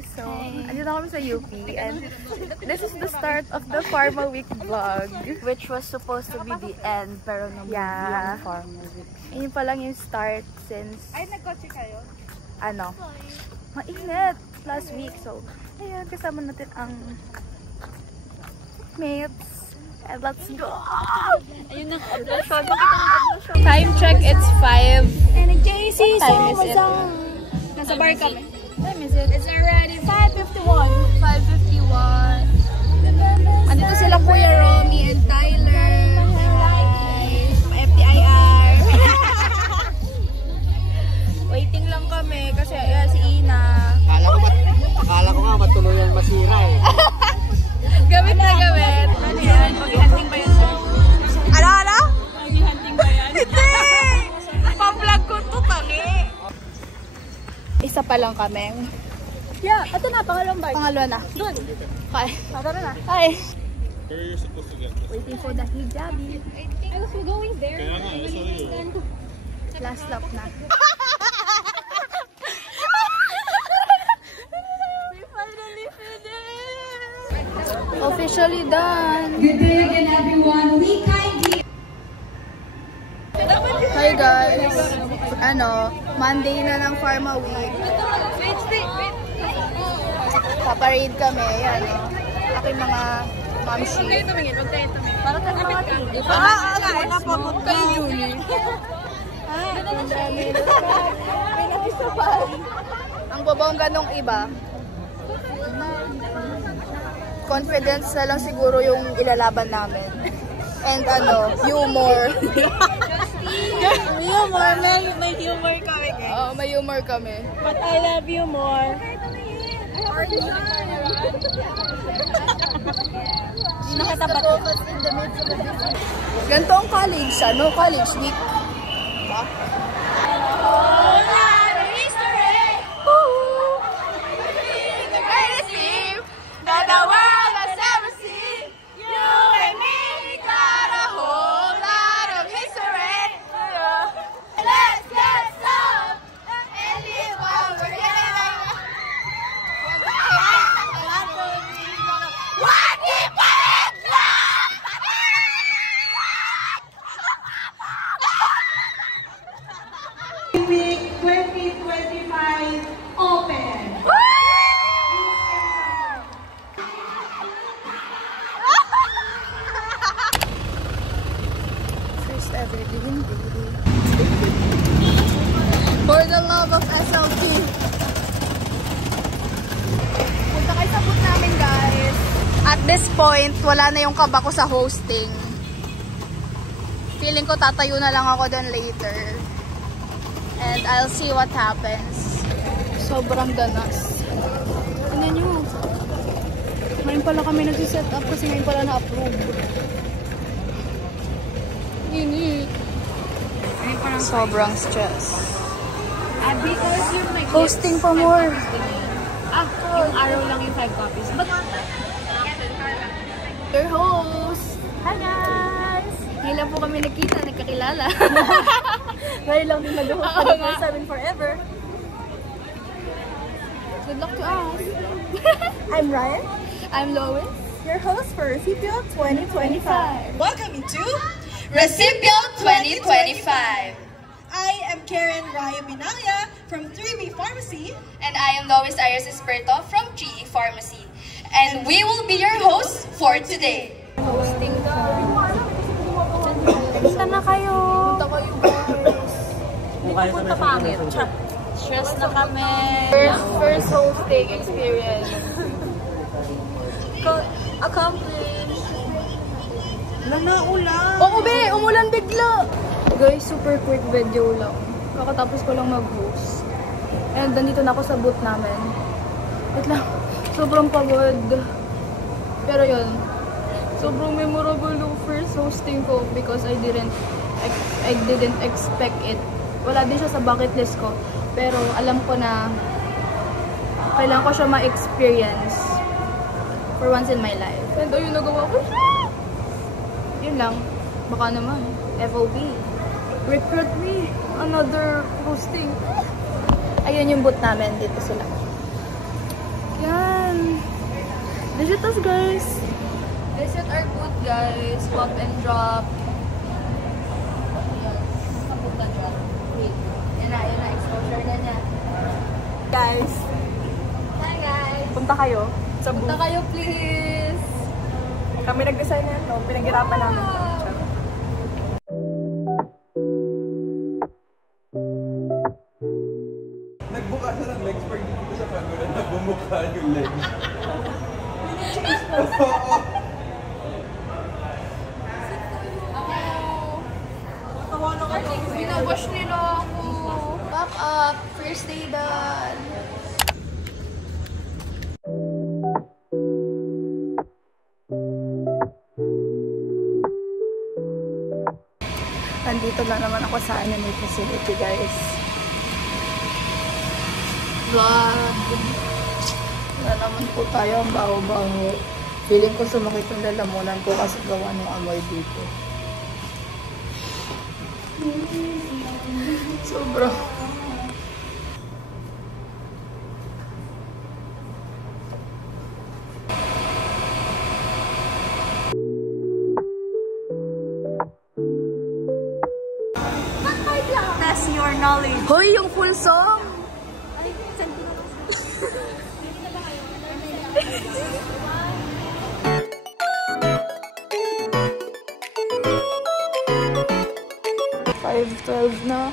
guys! So, andito na kami sa UP and this is the start of the Pharma Week vlog. Which was supposed to be the end, pero nung yung Pharma Week. Yun pa lang yung start since... Ay, nag-kotse kayo? Ano? Mainit last week. So, ayun, kasama natin ang mates. And let's go! Ayun ang oblasyon. Time check, it's 5. And JC, what time is it? Nasa bar kami. What time is it? It's already 5:51. 5:51. Andito sila Kuya Romy and Tyler. FTIR. Waiting lang kami kasi si Ina. Akala ko nga matuluyan masira eh. Gamit na gamit. Ano yan? Mag-hunting ba yan, sir? Ano? Mag-hunting ba yan? Hindi! Pa-vlog ko to, tangi. Isa pa lang kami. Yeah, ito na, pangalawang bar. Pangalawa na. Doon. Okay. Tara na. Hi. Where are you supposed to get this? Waiting for the hijabi. I was going there. Kaya nga, I saw you. Last lap na. We finally finished! Officially done! Good day again, everyone. We kindly... Hi guys! Monday na ng Pharma Week. Wait. Paparade kami. Yan aking mga mamshi. Huwag kayo tumingin. Para tayo mga tingin. Kay Julie. May nakisabay. Ang babongga nung iba. Confidence na lang siguro yung ilalaban namin. And humor. Humor. May humor kami, guys. Oo, may humor kami. But I love you more. Hindi nakatabat. Ganito ang college, college week. Week 2025 open. First ever living baby. For the love of SLT. Punta kayo sa booth namin, guys. At this point, wala na yung kaba ko sa hosting. Feeling ko tatayo na lang ako doon later. And I'll see what happens. Sobrang ganas. Tingnan nyo. Ngayon pala kami nag-set up kasi ngayon pala na-approve. Init. Sobrang stress. Because you're my Hosting pa more. yung araw lang yung 5 copies. But Your host. Hi guys! Ngayon lang po kami nagkita, nagkakilala. Ngayon lang din mag-host for the first time and forever. Good luck to us. I'm Ryan, I'm Lois. your host for Recipio 2025. Welcome to Recipio 2025. I am Karen Raya Binaya from 3B Pharmacy. And I am Lois Ayers Esperto from GE Pharmacy. And we will be your hosts for today. Hosting daw. Punta na kayo. Punta kayo guys. Punta pangit. Stress na kami. First hosting experience. Accomplished. Oo be, umulan bigla. Guys, super quick video lang. Kakatapos ko lang mag-host. And nandito na ako sa booth namin. Wait lang. Sobrang pagod. Pero yun, sobrang memorable yung first hosting ko because I didn't expect it. Wala din siya sa bucket list ko. Pero alam ko na kailangan ko siya ma-experience for once in my life. And ayun, nagawa ko siya. Yun lang. Baka naman. FOB. Recruit me. Another hosting. Ayun yung booth namin. Dito sila. Visit us, guys. Visit our booth, guys. Swap and drop. Ayan. Kapunta drop. Wait. Yan na. Exposure na niya. Guys. Hi, guys. Punta kayo sa Punta kayo, please. Kami nag-design na ito. Pinaghirapan namin. Nagbuka na ng legs pag hindi ko sa pagod na bumukha yung legs. Binawash nila ako. Back up. First day done. Nandito na naman ako sa anime facility, guys. Vlog. Wala naman po tayo ang baho-baho. Feeling ko sumakit yung lalamunan ko kasi gawa ng amoy dito. Sobra. Test your knowledge. Hoy, yung full song! Na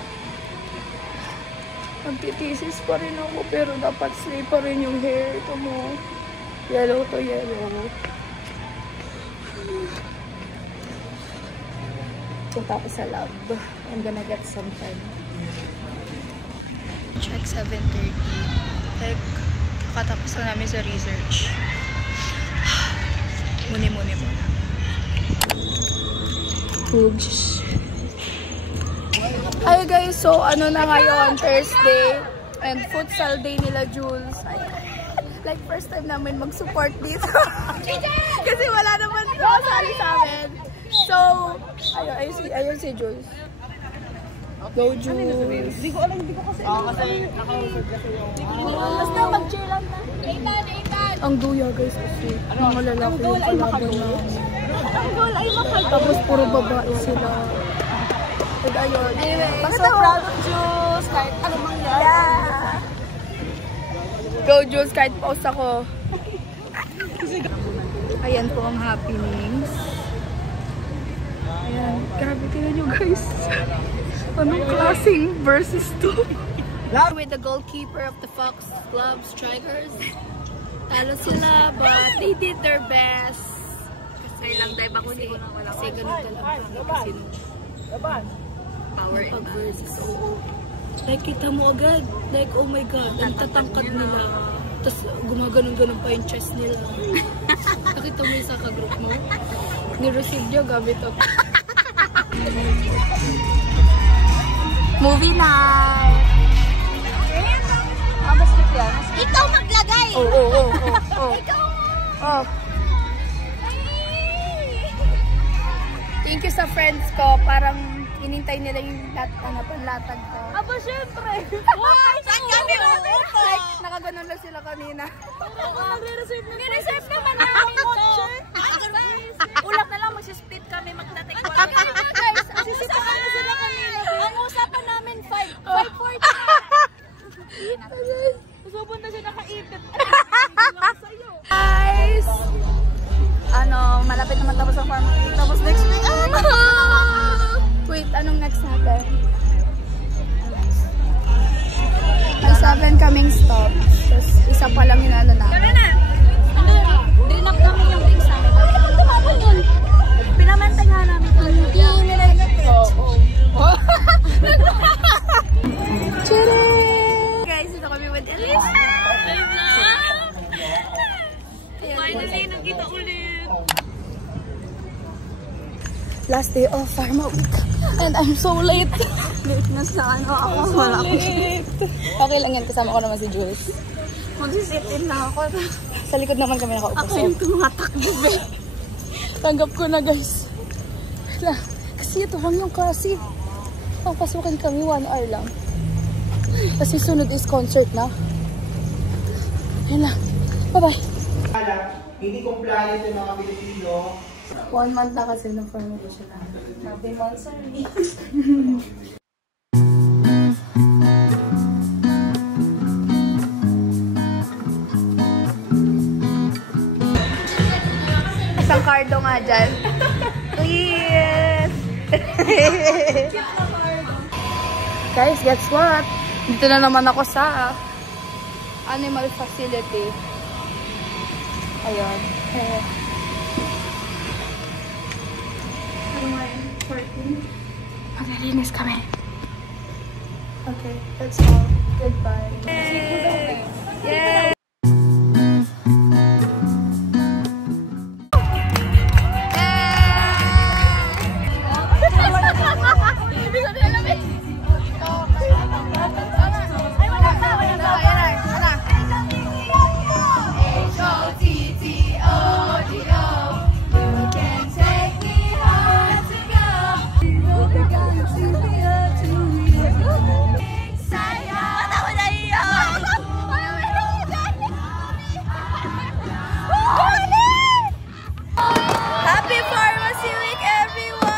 magtitisis pa rin ako pero dapat straight pa rin yung hair. Ito mo, yellow to yellow. Punta ako sa lab. I'm gonna get some time. Check 7:30. Like, kakatapos na namin sa research. Muni-muni muna. Oops. Hi guys, so ano na ngayon, Thursday, and futsal day nila Jules. Like first time namin mag-support dito. Kasi wala naman kasali sa amin. So, ayun si Jules. Go Jules. Hindi ko alam, hindi ko kasi. Kasi nakausap kasi yung... Basta mag-chill lang na. Ang duya guys kasi mga lalaki yung kalaban namin. Tapos puro babae sila. Ayun. Anyway, basta proud of Jules kahit anong mangyari. Yeah. Go Jules, kahit post ako. Ayan po ang happenings. Ayan, grabe tingnan nyo guys. Anong klaseng versus to? With the goalkeeper of the Fox Club Strikers. Talo sila, but they did their best. Kasi lang dive ako kasi ganito lang kasi power and versus. Like, kita mo agad. Like, oh my God, ang tatangkad nila. Tapos, gumaganon-ganon pa yung chest nila. Nakita mo yung sa ka-group mo? Ni-receive niya, gamit ako. Movie night! Ikaw maglagay! Oh. Oh. Thank you sa friends ko. Parang inintay nila yung panlatag ko. Aba, syempre! Saan kami uupo? Like, nakaganon lang sila kanina. Nireserve naman namin kotse. Ulap na lang, magsisplit kami, magtatay ko. Guys, sisipakan na sila kanina. Ang usapan namin, 5:40. Usapon na siya nakaipit. Guys! Malapit naman tapos ang farm. Tapos next week, wait, anong next natin? May 7 kaming stop. Tapos isa pa lang yung namin. Kami na! Drinak namin yung drinks namin. Ano naman yun? Pinamantay nga namin. Hindi nila Oo. Guys, ito kami with Elisa. Finally, nagkita ulit. Last day of Pharma Week. And I'm so late. Late na sa ako. Wala ko. Okay lang yan. Kasama ko naman si Jules. Mag-sit-in na ako. Sa likod naman kami nakaupo. Ako yung tumatakbo. Tanggap ko na guys. Wala. Kasi ito lang yung kasi. Papasukin kami 1 hour lang. Kasi sunod is concert na. Yan lang. Bye-bye. hindi compliant yung mga Pilipino. 1 month na kasi ng formation na. Happy monthsary. Isang cardo nga dyan. Please! Guys, guess what? Dito na naman ako sa animal facility. Ayun. Maglilinis kami. Okay, that's all. Goodbye. Yay! Happy Pharmacy Week, everyone!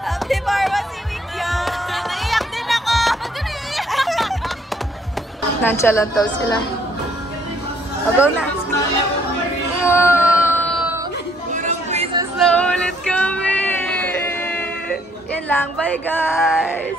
Happy Pharmacy Week, y'all! Naiyak din ako! Nonchalant daw sila. Go na! Wow! Purong pieces na ulit kami! Yan lang. Bye, guys!